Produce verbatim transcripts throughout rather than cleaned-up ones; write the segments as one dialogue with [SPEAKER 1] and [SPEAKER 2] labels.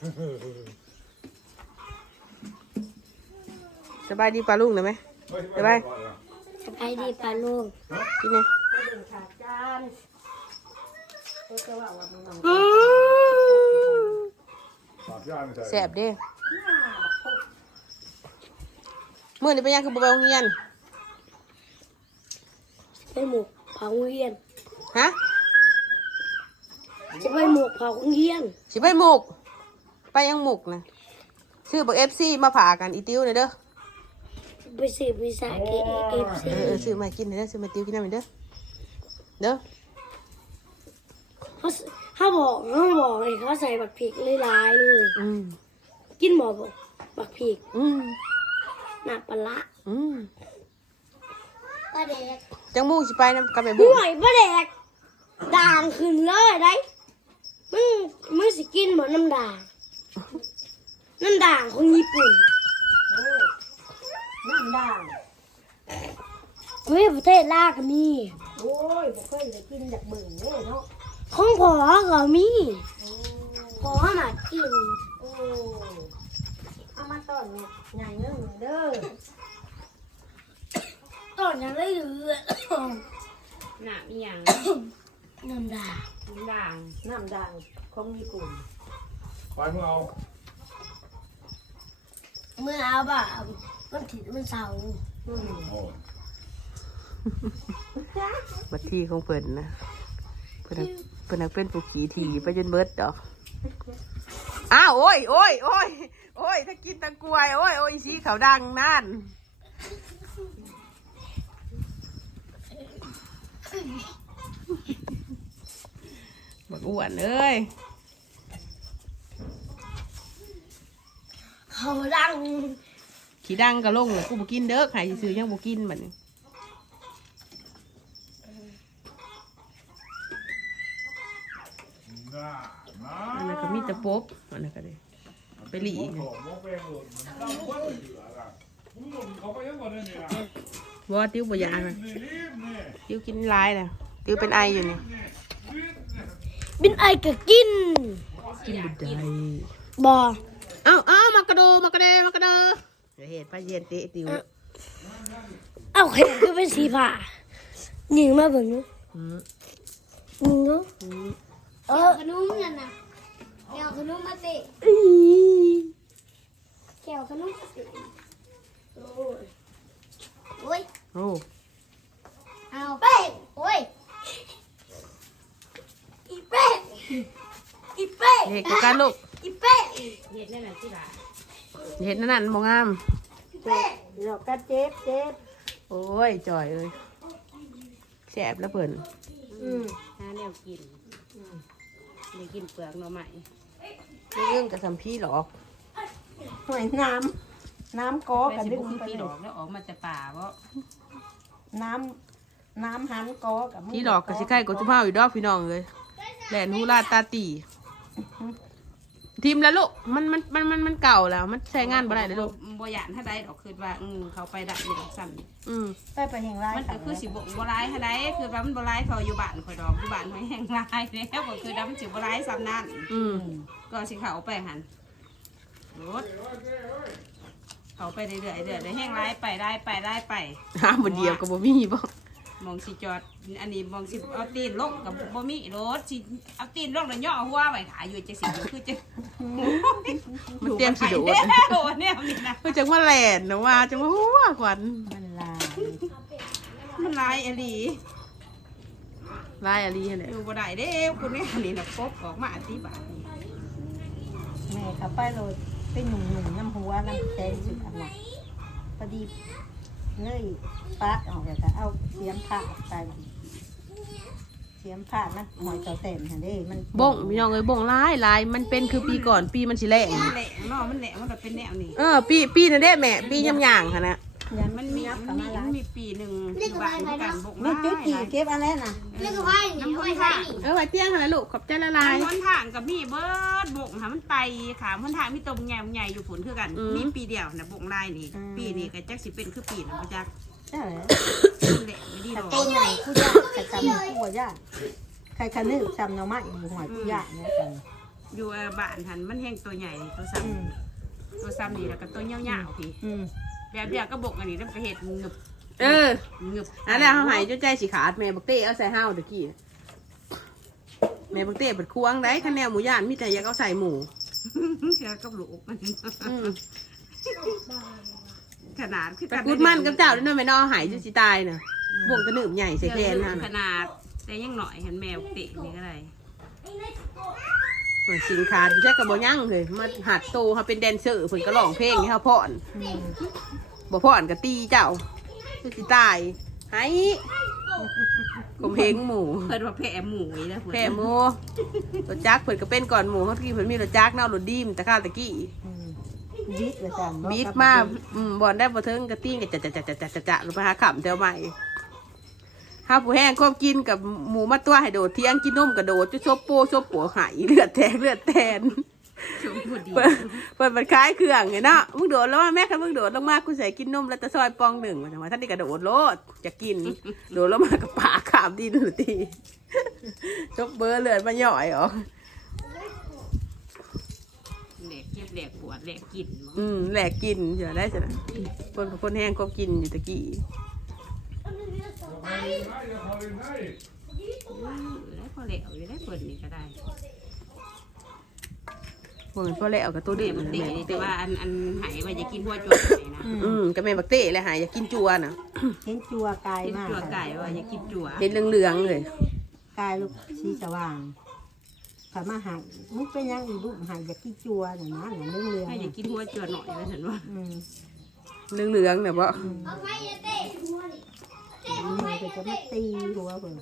[SPEAKER 1] สบายดีปลาลุงหน่อยไหมสบาย
[SPEAKER 2] สบายดีปลาลุง
[SPEAKER 1] กินไงแสบเด้เมื่อนี้ไปยังคือบ่ไปโรงเรียน
[SPEAKER 2] ไปหมกเผาเฮียน
[SPEAKER 1] ฮะ
[SPEAKER 2] จะไปหมกเผาเฮียน
[SPEAKER 1] สิไปหมกไปยังหมกนะชื่อบอกเอฟซีมาผ่ากันอีติ้วเลยเด้อ
[SPEAKER 2] ไปสืบวิสาเกเอฟซี
[SPEAKER 1] เออซื้อมากินเลยเด้อซื้อมาติ้วกินน้ำเด้อเด้อ
[SPEAKER 2] เขาเขาบอกเขาบอกเลยเขาใส่บักพริกเลยร้ายเลย
[SPEAKER 1] อืม
[SPEAKER 2] กินหมอบอกบักพริก
[SPEAKER 1] อืม
[SPEAKER 2] หนักปลา
[SPEAKER 1] อืม
[SPEAKER 2] ปลาแดก
[SPEAKER 1] จังมุ่งสิไปนะกับแม่บุ้ง
[SPEAKER 2] ห่วยปลาแดกด่างขึ้นเลยได้มึงมึงสิกินหมอน้ำด่างน้ำด่างของญี่ปุ่นน้ำด่างเฮ้ยประเทศลาวก็มีโอ้ยบ่เคยได้กินจากเบิ่งเลยเนาะของพ่อก็มีพ่อน่ะกินโอ้เอามาต้อนใหญ่เด้อเด้อต้อนยังได้เหลือ
[SPEAKER 3] หนามีอย่าง
[SPEAKER 2] น้ำด่าง
[SPEAKER 3] น้ำด่างน้ำด่างของญี่ปุ่น
[SPEAKER 4] ไปเมื่อเอา
[SPEAKER 2] เมื่อเอาบ่ามันถิดมันเสาร์
[SPEAKER 1] บัดที่ของเพิ่นนะเพิ่นเพิ่นเป็นผู้ขี่ถี่ไปจนเบิดดอกอ้าวโอ้ยโอ้ยโอ้ยโอ้ยถ้ากินตะกรวยโอ้ยโอ้ยสีขาวดังนั่นบักอ้วนเอ้ย
[SPEAKER 2] เขาดัง
[SPEAKER 1] ขี้ดังก็ลงเลยกูบ่กินเด้อใครซื้อยังบ่กินบัดนี้อันนั้นก็มีตะปบอันนั้นก็ได้ไปหลีบ่ติ้วบ่ยานะติ้วกินหลายนะติ้วเป็นไออยู่นี่
[SPEAKER 2] เป็นไอก็กิน
[SPEAKER 1] กินบ่ได้
[SPEAKER 2] บ่
[SPEAKER 1] เอ้าเอ้ามากระโดมากระเดมากระเดเดี๋ยวเห็ดไปเย็นเตะติว
[SPEAKER 2] เอ้าเห็นคือเป็นสีผ้าหญิงมาเบิ่ง
[SPEAKER 1] อืม
[SPEAKER 2] หญิงเนาะ
[SPEAKER 3] เออขนมนั่นน่ะแก้วขนมมาเตะแก้วขนมมาเตะโอ้ยโอ้ย
[SPEAKER 1] โอ้
[SPEAKER 3] เอาเป้โอ้ย
[SPEAKER 2] อีเป้อีเป้
[SPEAKER 1] เด็กกับการลูก
[SPEAKER 2] อีเป้
[SPEAKER 3] เห็ดนั่นน่ะที่บ้าน
[SPEAKER 1] เห็ดนั่นนั่นมองงาม
[SPEAKER 2] เป้เดี๋ยวก็เจ็บเจ็บ
[SPEAKER 1] โอ้ยจ่อยเลยแสบแล้วเพิ่น
[SPEAKER 3] อืมหาแนวกินได้กินเปลือกหน่อไม้
[SPEAKER 1] เรื่องกับสัมพี่หรอก
[SPEAKER 2] หอยน้ำน้ำก้อกันดึงไป
[SPEAKER 3] พี่ดอกแล้วออกมาจากป่าเพราะ
[SPEAKER 2] น้ำน้ำหันก้อกับ
[SPEAKER 1] พี่หลอกกับสิไข่กดจุ๊บเผาอยู่ดอกพี่น้องเลยแหลนฮูลาตาตีทีมแล้วลูกมันมันมันมันมันเก่าแล้วมันใช้งานบ่ได้เลยลูก
[SPEAKER 3] บ่หยานถ้าได้ดอกคือว่าอืมเขาไปดักอยู่ดอกซ้ำ
[SPEAKER 1] อืม
[SPEAKER 2] ไปไปแห่งไร
[SPEAKER 3] มันก็คือสิบ่บ่ร้ายถ้าได้คือว่ามันบ่ร้ายเขาอยู่บ้านคอยดอกอยู่บ้านคอยแห่งร้ายแล้วก็คือดำสิบ่ร้ายซ้ำนั่น
[SPEAKER 1] อืม
[SPEAKER 3] ก็สิเขาไปหันรถเขาไปเรื่อยๆเรื่อยๆแห้งร้ายไปได้ไปได้ไป
[SPEAKER 1] ห้ามบนเดียวกับบ่มีบ่
[SPEAKER 3] มองสิจอดอันนี้มองสิเอาตีนลงกับบ่มีรถสิเอาตีนลงแล้วย่อหัวไว้ถ่ายอยู่จังสิคือจะ
[SPEAKER 1] มันเตรียมสิโดด
[SPEAKER 3] โดดเนี่ยนี่นะ
[SPEAKER 1] คือจังว่าแหลนนะว่าจังว่าหัวขวัญ
[SPEAKER 2] มันลาย
[SPEAKER 3] มันลายอลี
[SPEAKER 1] ลายอลีเนี่ย
[SPEAKER 3] อยู่บ่ได้เด้คนนี้อันนี้น่ะปบออกมาอธิบาย
[SPEAKER 2] แม่เขาไปเลยเป็นหนุ่มหนุ่มน้ำหัวน้ำแดงสุดอันนั้นพอดีเลยปะออกจากเอาเสียมผ้าใส่เสียมผ้ามันหอยต่อเต็มหันดิมัน
[SPEAKER 1] บ่งพี่น้องเอ้ยบ่งลายลายมันเป็นคือปีก่อนปีมันสิแหลง
[SPEAKER 3] แหลงเนาะมันแหลงมันเป็นแนวนี้
[SPEAKER 1] เออปีปีนั่นเด้แม่ปียำย่างค่ะนะ
[SPEAKER 3] มันมีมันมีมันมีปีหนึ่งบ้านกันบก
[SPEAKER 2] มีจุดกี่เก็บอะไรน่ะ
[SPEAKER 3] เรื่องอะไรน้ำมันถ่าง
[SPEAKER 1] เออไว้เตี้ยงค่ะลูกขอบใจละลาย
[SPEAKER 3] น้ำมันถ่างกับมีเบิร์ดบกหามันไตขามันถ่างมีตมใหญ่ใหญ่อยู่ผลคือกันมีปีเดียวนะบกลายนี่ปีนี้ก็จักสิเป็นคือปีนะพี่จัก
[SPEAKER 2] ใช่ไหม
[SPEAKER 3] แหละไม่ดีหรอก
[SPEAKER 2] ตัวใหญ่ผู้ยากใครจำผู้ยากใครคันนึกจำเนาะไม่หอยผู้ยากเนี่ยกัน
[SPEAKER 3] อยู่บ้านหันมันแห้งตัวใหญ่ตัวซ้ำตัวซ้ำนี่แล้วก็ตัวเงี้ยวๆพี่แบบเดียวก็บกอันนี้แล้วไปเห็ดงึบ
[SPEAKER 1] เออ
[SPEAKER 3] งึบ
[SPEAKER 1] อันแล้วเขาหายจนใจสิขาดแม่บักเต้เอาใส่ห้าวตะกี้แม่บักเต้เปิดควงได้คะแนนหมูย่านมีแต่อยากเอาใส่หมู
[SPEAKER 3] เชื่อกับลูกมัน
[SPEAKER 1] อืม
[SPEAKER 3] ขนาดคือ
[SPEAKER 1] แต่กูดมันกับเจ้าด้วยเนาะแม่นอหายจนสิตายน่ะบ่วงกระหนึบใหญ่ใส่แกน
[SPEAKER 3] ข
[SPEAKER 1] น่ะ
[SPEAKER 3] นาดแต่ยังหน่อยเห็นแมวเตะนี่ก็ได้
[SPEAKER 1] เหมือนสินค้าที่แท้ก็บ่ยั่งเลยมาหัดโตเฮาเป็นแดนเซอร์เพิ่นก็ร้องเพลงให้เฮาพรบ่พรก็ตีเจ้าจนสิตายไห้ผมเพลงหมู
[SPEAKER 3] เพิ่นว่าแพะหมูนี่นะ
[SPEAKER 1] แพร่หมูรถจักรเพิ่นก็เป็นก่อนหมูเขาที่เพิ่นมีรถจักรเนาะรถดีมแต่ข้าวตะกี้
[SPEAKER 2] บิดเลยจ้ะ
[SPEAKER 1] บีดมาอืมบ่อนได้บ่เทิงกระติ้งก็จะจะจะจะจะจะจะลงไปหาขำแถวใหม่ข้าวผู้แห้งควบกินกับหมูมาตัวให้โดดเที่ยงกินนมกระโดดจุชบโปชบปัวหายเลือดแตกเลือดแตน
[SPEAKER 3] ชมพูดี
[SPEAKER 1] เปิดเปิดมันคล้ายเครื่องไงเนาะมึงโดดแล้วว่าแม่คันมึงโดดลงมากูใส่กินนมแล้วตะซอยปองหนึ่งมาท่านนี่กระโดดโลดจะกินโดดลงมากับปากขามดินหรือตีชบเบอร์เลือดมาหย่อยเหรอ
[SPEAKER 3] แหลกเจ็บแหลกปวดแหลกกิน
[SPEAKER 1] อืมแหลกกินเดี๋ยวได้สินะคนกับคนแห้งก็กินอยู่ตะกี้
[SPEAKER 3] ได้พอแหลกอยู่ได้เปิดนี่ก็ได้
[SPEAKER 1] พวกมันพอแล้วกับตัว
[SPEAKER 3] เด็
[SPEAKER 1] เด็
[SPEAKER 3] ก
[SPEAKER 1] ก
[SPEAKER 3] มั
[SPEAKER 1] มันน
[SPEAKER 3] ตี
[SPEAKER 1] แหละ
[SPEAKER 3] แต่ว่าอันอันหายว่าจะกินหัวจวดไหนนะ
[SPEAKER 1] อืมก็แม่บักเต้เลยหายอยากกินจัวน่ะ
[SPEAKER 2] เห็นจัวกาย
[SPEAKER 3] กิน
[SPEAKER 2] มาก
[SPEAKER 3] จัวไก่ว่าจะกินจัว
[SPEAKER 1] เห็นเหลืองๆเลย
[SPEAKER 2] กายลูกสีสว่างขามาหายมึงเป็นยังอีลูกหายจากที่จัวน่ะนะเนี่ยเรื่องเรื่อง
[SPEAKER 3] ให้จะกินหัวจวดหน่อยนะฉันว่า
[SPEAKER 2] อืม
[SPEAKER 1] เหลืองๆเนี่ยบ่
[SPEAKER 2] มันก็จะมาตีหัวเพิ่น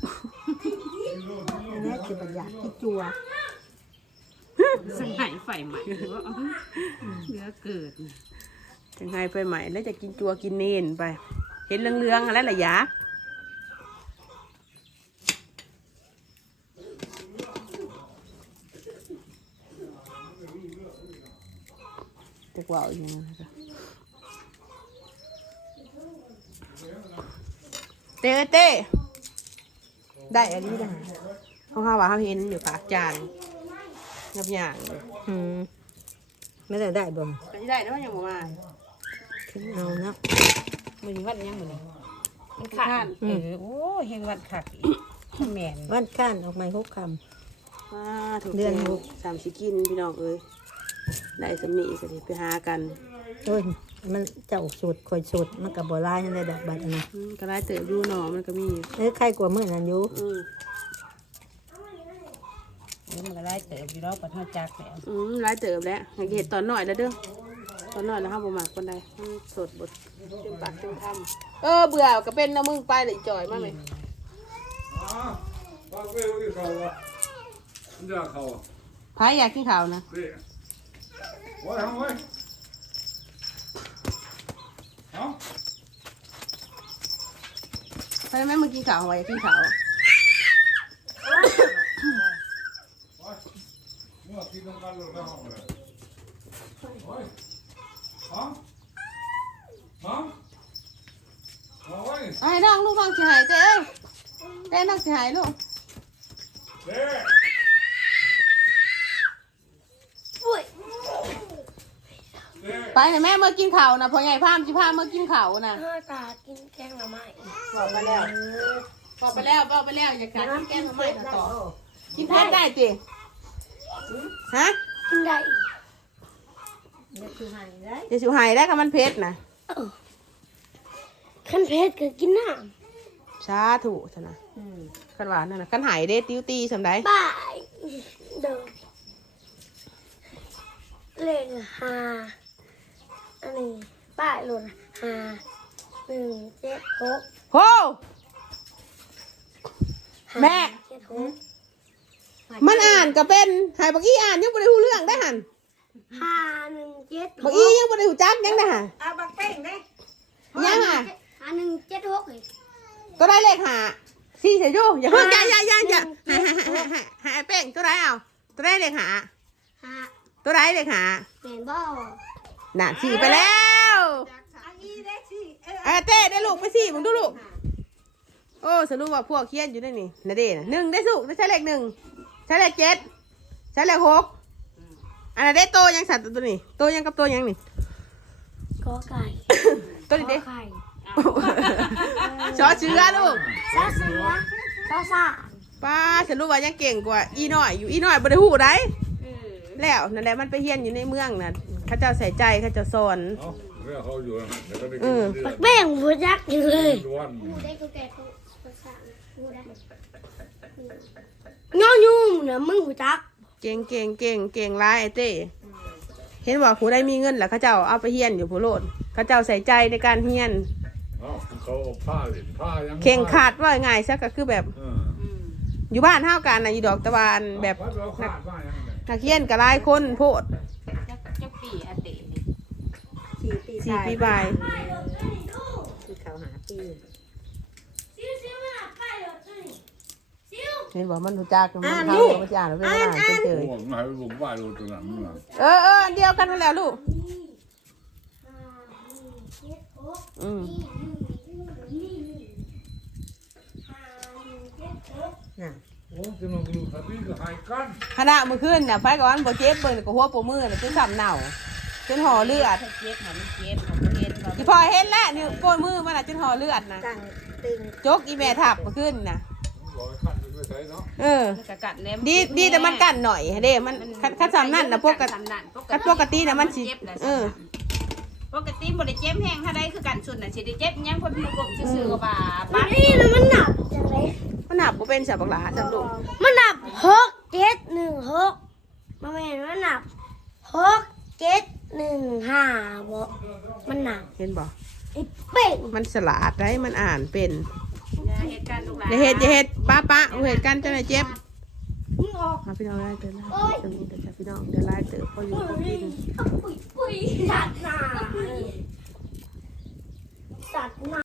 [SPEAKER 2] อันนี้จะประหยัดที่จัว
[SPEAKER 3] สังหายไฟใหม่หรือว่าเนื้อเกิด
[SPEAKER 1] จังไงไปใหม่แล้วจะกินจัวกินเน่นไป เห็นเหลืองๆอะไรล่ะยะจะกว่าอย่างนั้นจ้ะเต้เต้ได้อันนี้ได้เขาห้าว่าเขาเห็นอยู่ปากจานงับอย่าง
[SPEAKER 2] อืมไม่ได้ได้บ่
[SPEAKER 1] ก็จะได้แล้วยังบ่มา
[SPEAKER 2] ขึ้นเอาเนาะ
[SPEAKER 3] มันวัดยังมันมันขาดเออโอ้เฮงวัดขาดอีกแม่น
[SPEAKER 2] วันก้านออกมาหกค
[SPEAKER 1] ว้าถูก
[SPEAKER 2] เดือนหก
[SPEAKER 1] สามสิกินพี่น้องเอ้ยได้สำนีก็ดีไปหากัน
[SPEAKER 2] ำโอ้ยมันเจ้าสูตรคอยสูตรมันกับบัวลายนั่นเลยดอกบัดอันนะ
[SPEAKER 1] อืมก็ได้เติบอยู่หนอมันก็มี
[SPEAKER 2] เอ้ยใครกลัวมื่อนั้นอยู่
[SPEAKER 1] อืม
[SPEAKER 3] มันก็ได้เติบอยู่รอบประทับจักแล้ว
[SPEAKER 1] อืมได้เติบแล้วให้เห็ดตอนหน่อยแล้วเด้อตอนหน่อยแล้วห้ามบ่มากคนใดมันสดบดเต็มปากเต็มคำเออเบื่อก็เป็นน้ำมึงไปเลยจ่อยมากไหม
[SPEAKER 4] ปากเว้ยกินข้าววะมันจะข้าวอ่ะ
[SPEAKER 1] พายอยากกินข้าวนะ
[SPEAKER 4] นี่โอ้ยทำไว้เอ้า
[SPEAKER 1] พายแม่มึงกินข้าวไว้อยากกินข้าว
[SPEAKER 4] ไปเมื่อกินน้ำกันเลยห้องเลยโอ้ยฮะฮะเอาไว้
[SPEAKER 1] ไอ้น้องลูกน้องสิหายเต้เอ้ยเต้น้องสิหายลูก
[SPEAKER 4] เด้ เด้
[SPEAKER 1] ไปนะแม่เมื่อกินข้าวนะพ่อใหญ่พามจิพาเมื่อกินข้าวนะ
[SPEAKER 2] ห้าตากินแกงละไม้
[SPEAKER 1] บอกไปแล้วบอกไปแล้วบอกไปแล้วอยากกินแกงทำไมต่อกินเผ็ดได้ติฮะ
[SPEAKER 2] กินได้เดี๋ยวคือหายได้
[SPEAKER 1] เดี๋ยวสิหายได้กับมันเผ็ดนะ
[SPEAKER 2] ขั้นเพชรก็กินน้
[SPEAKER 1] สาธุซะนะ
[SPEAKER 2] ำอืม
[SPEAKER 1] ขันหวานนั่นนะขันหายเด้ติ้วตีสำได้
[SPEAKER 2] บายเดินเลขห้าอันนี้ป้ายหล่นห้าหนึ่งเจ็ดหก
[SPEAKER 1] โหแม่
[SPEAKER 2] เจ็ดหก
[SPEAKER 1] มันอ่านก็เป็นหายบักอี้อ่านยังบ่ได้รู้เรื่องได้หัน
[SPEAKER 2] ห้าหนึ่งเจ็ดห
[SPEAKER 1] บัก
[SPEAKER 2] ก
[SPEAKER 1] อี้ยังบ่ได้รู้จักยังได้หัน
[SPEAKER 3] เอาบักเป้งได้
[SPEAKER 1] ยังอ่ะ
[SPEAKER 2] ห้าหนึ่งเจ็ดหกเลย
[SPEAKER 1] ตัวได้เลขหาสี่เฉยอยู่อย่าเพิ่งอย่าอย่าอย่าอย่าหาหาหาหาหาไอ้เป้งตัวได้เอาตัวได้เลขหา
[SPEAKER 2] ห้า
[SPEAKER 1] ตัวได้เลขหา
[SPEAKER 2] แมนบอล
[SPEAKER 1] น่ะสี่ไปแล้วเออเต้ได้ลูกไปสี่มึงดูลูกโอ้สรุปว่าพวกเคียนอยู่ได้นี่นะเด้นะหนึ่งได้สุกได้ใช้เลขหนึ่งใช้เลขเจ็ดใช่แล้วหกอันนั้นได้โตยังสัตว์ตัวนี้โตยังกับโตยังนี่
[SPEAKER 2] กอไก่
[SPEAKER 1] ตัวนี้เด้
[SPEAKER 2] ไข่
[SPEAKER 1] ชอเชื้อลูก
[SPEAKER 2] ซาเสือซาซา
[SPEAKER 1] ป้าฉันรู้ว่ายังเก่งกว่าอีน้อยอยู่อีน้อยบ่ได้ฮู้ได้
[SPEAKER 3] เออ
[SPEAKER 1] แล้วนั่นแหละมันไปเฮียนอยู่ในเมืองน่ะเขาเจ้าใส่ใจเขาเจ้าสอน
[SPEAKER 4] เนาะเรื่องเขาอยู่นะเดี๋ยวก็ได้
[SPEAKER 1] เอ
[SPEAKER 4] กิน
[SPEAKER 1] อ
[SPEAKER 4] เดือ
[SPEAKER 2] ปั
[SPEAKER 4] น
[SPEAKER 2] กแบ่งหัวยักษ์อยู่เลย
[SPEAKER 4] ล้วน
[SPEAKER 2] พูดได้ก็แก่ภาษาพูดได้ย่อยุ่งนะมึงหูจัก
[SPEAKER 1] เก่งเก่งเก่งเก่งร้ายไอ้เต้เห็นว่าผู้ได้มีเงินแล้วเขาเจ้าเอาไปเฮียนอยู่ผู้โลดเขาเจ้าใส่ใจในการเฮียน
[SPEAKER 4] เนาะเขาเอาผ้าเหรียญผ้ายัง
[SPEAKER 1] เข่งขาดว่าง่ายซะก็คือแบบ
[SPEAKER 4] เออ
[SPEAKER 3] อืม
[SPEAKER 1] อยู่บ้านเท่ากันนะอยู่ดอกตะวันแบบ
[SPEAKER 4] เราขาดผ้ายังไง
[SPEAKER 1] นักเฮียนกับหลายคนโพด
[SPEAKER 3] จักจักปีอาเตนี่
[SPEAKER 5] สี่ปี
[SPEAKER 1] สี่ปีบาย
[SPEAKER 5] ที่เขาหาปี
[SPEAKER 1] เห็นบอกมันรู้จักมันเข้ามันจะอ่านแล้วเป็นอ่านจนเจอ
[SPEAKER 4] โอ้ยมันให้ลุงว่าดูตัวนั้นน่ะ
[SPEAKER 1] เออเอออันเดียวกันนั่นแหล้วลูกอืม
[SPEAKER 5] น่ะ
[SPEAKER 4] โอ้ยจะมาดูทับพี่ก็หายกัน
[SPEAKER 1] ขณะมือขึ้นเนี่ยไฟกับวันโบเจ็บเบิ่งกับหัวโปมือเนี่ยจนสำเน่าจนห่อเลือด
[SPEAKER 3] ถ้าเจ็บหามันเจ็บหามันเจ็บก็
[SPEAKER 1] ที่พอเห็นแล้วนี่โปมือมันน่ะจนห่อเลือดนะ
[SPEAKER 5] ตั้งตึง
[SPEAKER 1] จกอีแม่ทับมาขึ้นนะ
[SPEAKER 4] ร้อยขั้นไปใช้เนาะ
[SPEAKER 1] เออ
[SPEAKER 3] มันก็กัดแหนม
[SPEAKER 1] ดีดีแต่มันกั้นหน่อยเด้มันคัดคัดสำนั่นนะพวกกัน
[SPEAKER 3] สำนั่น
[SPEAKER 1] คัดปกติน่ะมันสิ
[SPEAKER 3] เจ็บแหละ
[SPEAKER 1] เออ
[SPEAKER 3] ปกติบ่ได้เจ็บแห้งถ้าได้คือกันสุดน่ะสิได้เจ็บยังคนพิกลมซื่อๆก็บ่าปั๊บ
[SPEAKER 2] นี่นะมันหนักจังเลย
[SPEAKER 1] มันหนับบ่เป็นสับบักหลาจำลูก
[SPEAKER 2] มันหนักหกเจ็ดหนึ่งหกมันไม่เห็นมันหนักหกเจ็ดหนึ่งห้าบ่มันหนัก
[SPEAKER 1] เห็นบ่
[SPEAKER 2] ไอ้เป่ง
[SPEAKER 1] มันสลาดได้มันอ่านเป็น
[SPEAKER 3] อย่าเหตุการณ์ลูกหลาน
[SPEAKER 1] อย่าเฮ็ดอย่าเฮ็ดป้าป้าเหตุการณ์จังไดเจ็บ
[SPEAKER 2] มึงออก
[SPEAKER 1] มาพี่น้องไล่เติมไล่เติมนี่เดี๋ยวจะพี่น้องเดี๋ยวไล่เติมพออยู่พอกิน
[SPEAKER 2] ปุยปุยหนักหนา